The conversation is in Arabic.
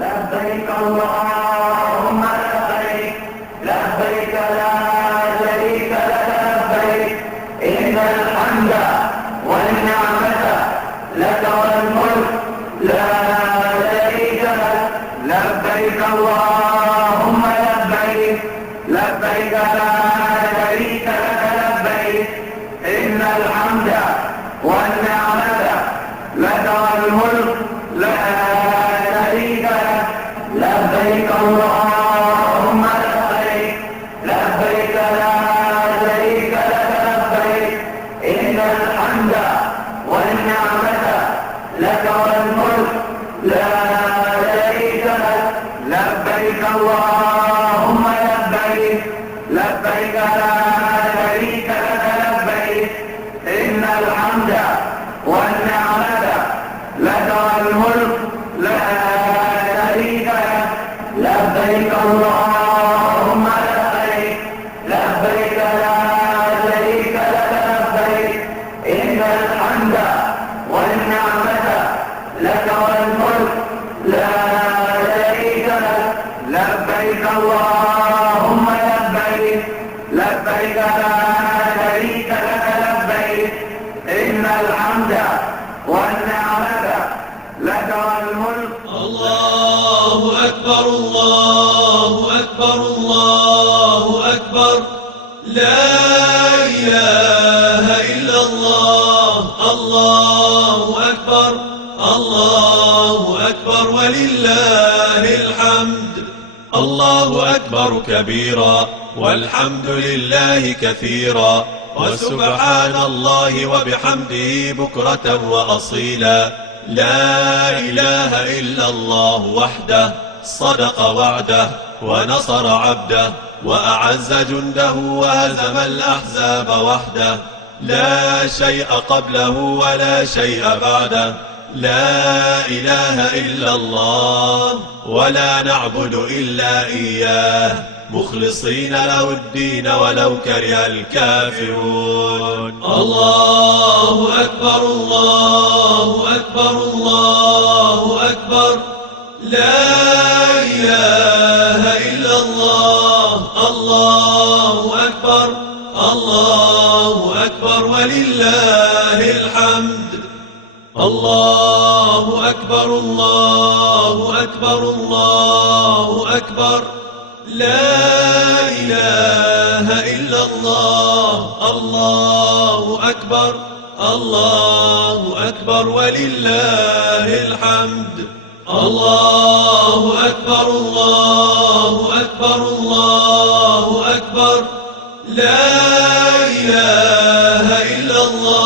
لبيك اللهم لبيك لبيك لا شريك لك لبيك إن الحمد والنعمة لك والملك لا شريك لك لبيك اللهم لبيك لبيك لا شريك لك لبيك إن الحمد والنعمة لك والملك لا شريك لك لبيك اللهم لبيك لبيك لا شريك لك لبيك إن الحمد والنعمة لك والملك لا شريك لك لبيك اللهم لبيك لبيك لا شريك لك لبيك إن الحمد والنعمة لك والملك لا شريك لك لبيك اللهم لبيك لبيك لا شريك لك لبيك إن الحمد والنعمة لك والملك لا شريك لك لبيك اللهم لبيك لبيك لا شريك لك لبيك إن الحمد والنعمة لك والملك. الله أكبر الله أكبر الله أكبر لا إله إلا الله. الله أكبر الله أكبر ولله الحمد. الله أكبر كبيرا والحمد لله كثيرا وسبحان الله وبحمده بكرة وأصيلا. لا إله إلا الله وحده صدق وعده ونصر عبده وأعز جنده وهزم الأحزاب وحده. لا شيء قبله ولا شيء بعده. لا إله إلا الله ولا نعبد إلا إياه مخلصين له الدين ولو كره الكافرون. الله أكبر الله أكبر الله أكبر لا إله إلا الله. الله أكبر الله أكبر ولله الحمد. الله أكبر الله أكبر الله أكبر لا إله إلا الله. الله أكبر الله أكبر ولله الحمد. الله أكبر الله أكبر الله أكبر لا إله